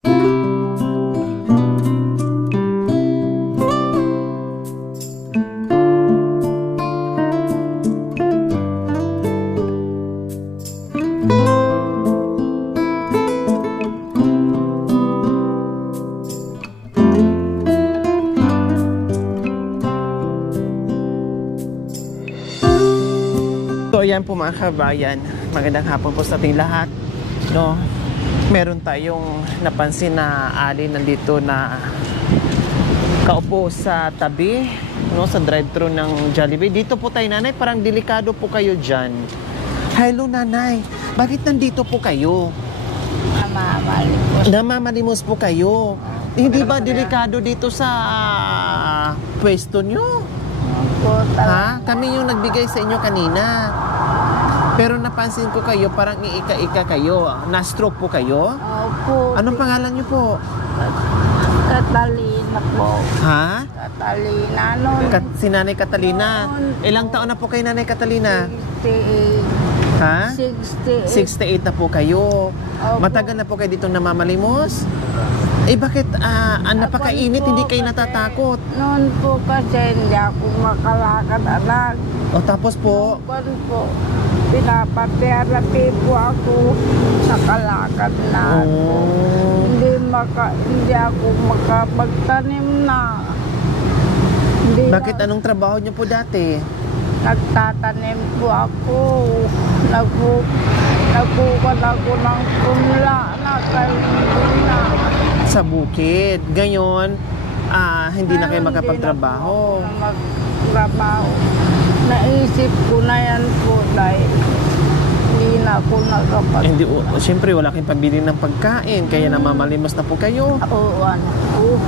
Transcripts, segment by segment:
So ayan po mga kabayan, magandang hapon po sa ating lahat, no? Meron tayong napansin na ali nandito na kaupo sa tabi, no, sa drive-thru ng Jollibee. Dito po tayo, nanay, parang delikado po kayo dyan. Hello nanay, bakit nandito po kayo? Namamalimos po kayo. Hindi ba delikado dito sa pwesto nyo? Ha? Kami yung nagbigay sa inyo kanina. Pero napansin ko kayo, parang iika-ika kayo. Na-stroke po kayo? Opo. Anong pangalan nyo po? Catalina po. Ha? Catalina nun. Si Nanay Catalina. Ilang taon na po kay Nanay Catalina? 68. Ha? 68. 68 na po kayo. Opo. Matagal na po kayo dito namamalimos? Eh bakit napakainit, hindi kayo natatakot? Noon po kasi hindi ako makalakad, anak. O tapos po? Noon po, pinapaterapi po ako. Nakalakad na ako. Oh. Hindi ako makapagtanim na. Bakit anong trabaho nyo po dati? Nagtatanim po ako. Nagbukan ako ng kumla na kayo na. Sa bukid. Ngayon, hindi na kayo makapagtrabaho. Hindi na po ako magtrabaho. Naisip ko na yan po dahil hindi na ako nakapag... Hindi, siyempre wala kayong pambili ng pagkain, kaya namamalimos na po kayo. Oo, ano po.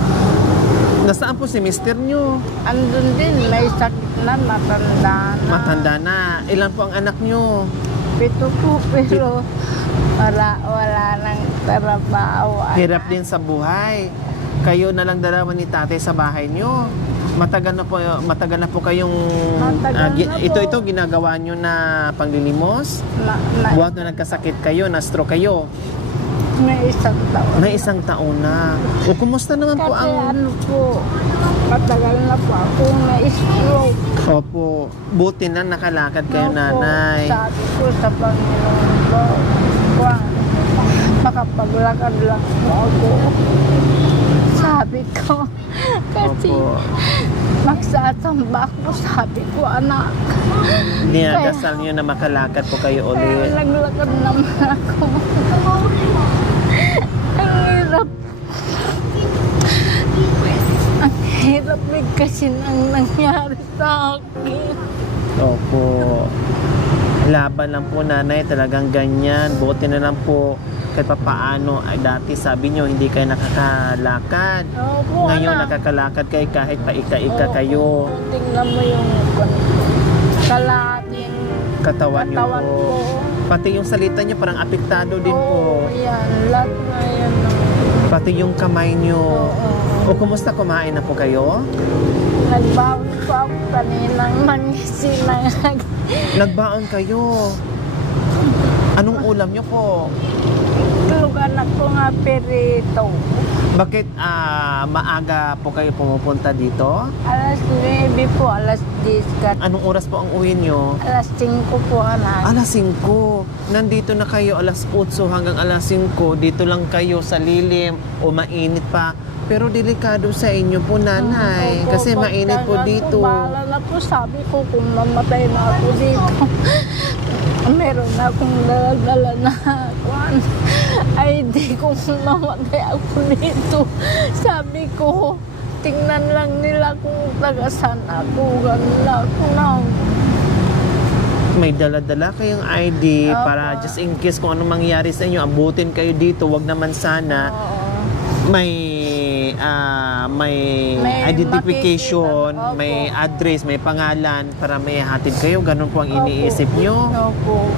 Nasaan po si mister nyo? Andun din, may sakit na, matanda na. Matanda na. Ilan po ang anak nyo? 7 po, pero wala nang trabaho. Hirap din sa buhay. Kayo na lang dalawa ni tatay sa bahay nyo. Matagal na po kayong Matagal na po. ito ginagawa nyo na panglilimos? Buhat na nagkasakit kayo, na-stroke kayo. May isang taon. Na isang taon na. O kumusta naman po Kasi ang... ano po, matagal na po ako na-stroke. Opo, buti na nakalakad kayo, Opo, nanay. sabi ko sa Panginoon ko, makapaglakad lang po ako. Sabi ko, kasi Opo. magsasamba ako, sabi ko, anak. Dinadasal nyo na makalakad po kayo Kaya ulit. naglakad naman ako. Ang hirap. Ang hirap rin kasi nang nangyari sa akin. Opo. Laban lang po, nanay, talagang ganyan. Buti na lang po kahit papaano. Ay, dati sabi nyo hindi kayo nakakalakad. Opo, Ngayon anak. nakakalakad kayo kahit paika-ika kayo. Tingnan mo yung kalating Katawan nyo katawan po. ko. Pati yung salita nyo parang apektado din Oo, po. yan. Lahat na yan. Pati yung kamay nyo. Oo. O kumusta, kumain na po kayo? Nagbaon pa ako kaninang mangisin na Nagbaon kayo. Anong ulam nyo po? lugan ako nga perito. Bakit maaga po kayo pumupunta dito? Alas 9 po, alas 10 ka. Anong oras po ang uwi nyo? Alas 5 po, anak. Alas 5. Nandito na kayo alas 8 hanggang alas 5. Dito lang kayo sa lilim o mainit pa. Pero delikado sa inyo po, nanay. Opo, Kasi mainit po pagka dito. bahala na po, sabi ko kung mamatay na ako dito. Meron na akong dala na kuwan. Ay, di kung mamatay ako dito. Sabi ko, tingnan lang nila kung tagasan ako. Ganun lang ako na. May dala-dala kayong ID Opo. para just in case kung anong mangyari sa inyo, abutin kayo dito. Wag naman sana Oo. may May identification, makikita. Opo. may address, may pangalan para may hatid kayo. Ganun po ang iniisip nyo. Opo.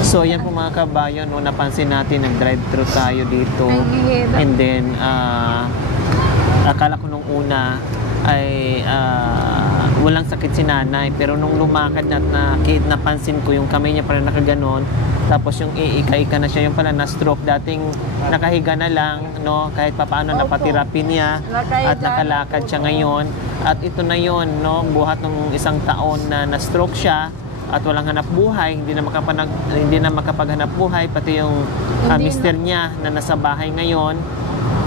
So, yan po mga kabayan, no, napansin natin, nag-drive-thru tayo dito. Ang hirap. And then, akala ko nung una ay walang sakit si nanay. Pero nung lumakad na napansin ko yung kamay niya parang nakaganon, Tapos yung iika-ika na siya, yung pala na-stroke. Dating nakahiga na lang, no? Kahit papaano Opo. napatirapi niya Nakahiga at nakalakad na po siya siya. ngayon. At ito na yon, no? Buhat ng isang taon na na-stroke siya at walang hanap buhay, hindi na makapaghanap buhay, pati yung Hindi mister niya na nasa bahay ngayon.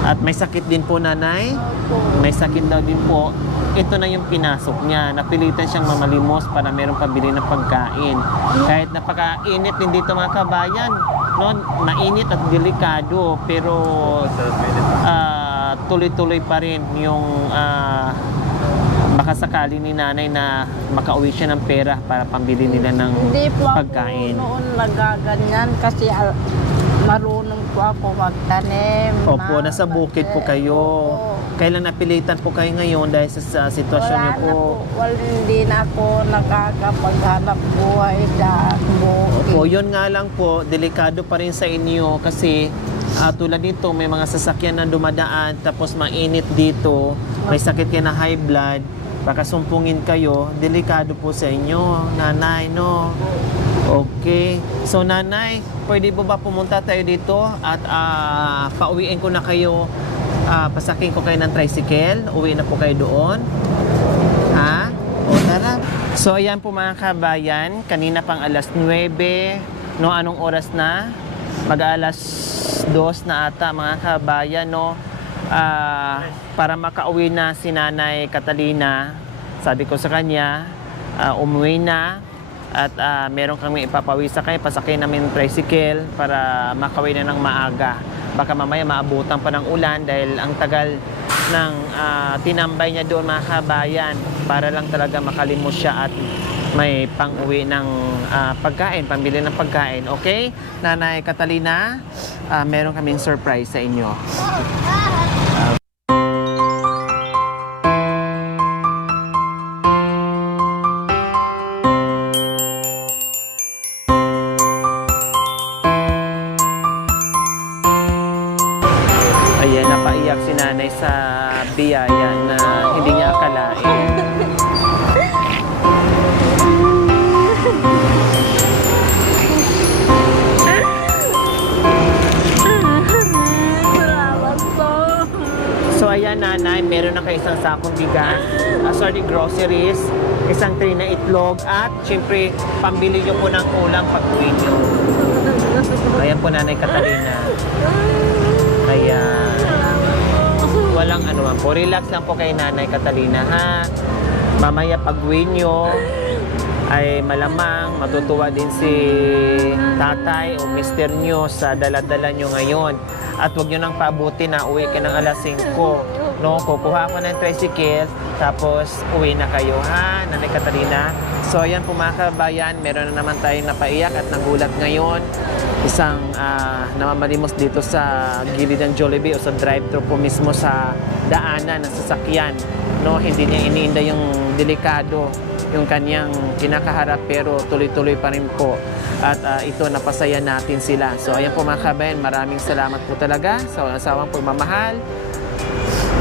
At may sakit din po, nanay. Opo. May sakit daw din po. Ito na yung pinasok niya. Napilitan siyang mamalimos para merong pabili ng pagkain. Kahit napakainit din dito, mga kabayan. No? Mainit at delikado. Pero tuloy-tuloy pa rin yung baka sakali ni nanay na makauwi siya ng pera para pambili nila ng Hindi po ako pagkain. noon nagaganyan kasi marunong po ako magtanim. Opo, nasa bukid po kayo. Opo. Kailan napilitan po kayo ngayon dahil sa sitwasyon niyo Wala po? na po. Hindi na ako nakakapaghanap buhay sa bukid. Opo, yun nga lang po, delikado pa rin sa inyo kasi tulad dito, may mga sasakyan na dumadaan tapos mainit dito, may sakit kayo na high blood, baka sumpungin kayo, delikado po sa inyo, nanay, no? Okay. So, nanay, pwede po ba pumunta tayo dito at pauwiin ko na kayo, pasakin ko kayo ng tricycle, uwi na po kayo doon? Ha? O, tara. So, ayan po mga kabayan, kanina pang alas 9, no? Anong oras na? Mag-alas 2 na ata mga kabayan, no? Para makauwi na si Nanay Catalina, sabi ko sa kanya, umuwi na at meron kami ipapawi sa kanya, pasakay namin ng tricycle para makauwi na ng maaga. Baka mamaya maabutan pa ng ulan dahil ang tagal ng tinambay niya doon mga kabayan para lang talaga makalimos siya at may pang-uwi ng pagkain, pambili ng pagkain. Okay? Nanay Catalina, meron kaming surprise sa inyo. Ayan, napaiyak si nanay sa biyaya na hindi niya akalain. Salamat po. So ayan nanay, meron na kayo isang sakong bigas, groceries, isang tray na itlog at syempre pambili nyo po ng ulam pag uwi nyo. Ayan po nanay Catalina. Ayan. Walang ano man po. Relax lang po kay nanay Catalina ha. Mamaya pag uwi nyo ay malamang matutuwa din si tatay o mister nyo sa daladala nyo ngayon. At huwag nyo nang paabuti na uwi ka ng alas 5. No, kukuha ko ng tricycle, tapos uwi na kayo ha, Nanay Catalina. So ayan po mga kabayan, meron na naman tayong napaiyak at nagulat ngayon. Isang namamalimos dito sa gilid ng Jollibee o sa drive-thru po mismo sa daanan ng sasakyan. No, hindi niya iniinda yung delikado, yung kanyang kinakaharap pero tuloy-tuloy pa rin po. At ito, napasaya natin sila. So ayan po mga kabayan, maraming salamat po talaga sa asawang pagmamahal.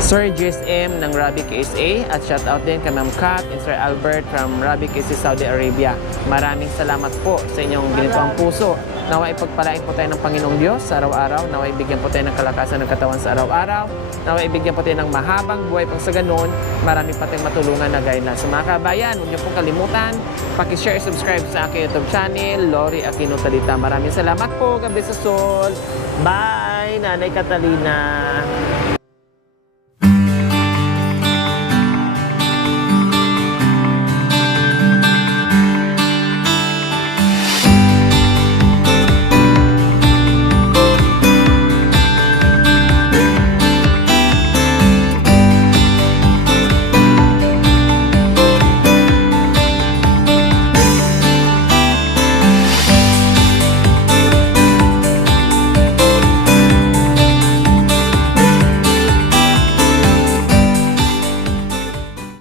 Sir GSM ng Rabi KSA at shout out din kay Ma'am Kat and Sir Albert from Rabi KSA Saudi Arabia. Maraming salamat po sa inyong ginitong puso. Naway pagpalain po tayo ng Panginoong Diyos sa araw-araw. Naway bigyan po tayo ng kalakasan ng katawan sa araw-araw. Naway bigyan po tayo ng mahabang buhay pang sa ganun. Marami pa tayong matulungan na guidelines. So mga kabayan, huwag niyo pong kalimutan, paki-share, subscribe sa aking YouTube channel, Lori Aquino Talita. Maraming salamat po. God bless us all. Bye, Nanay Catalina.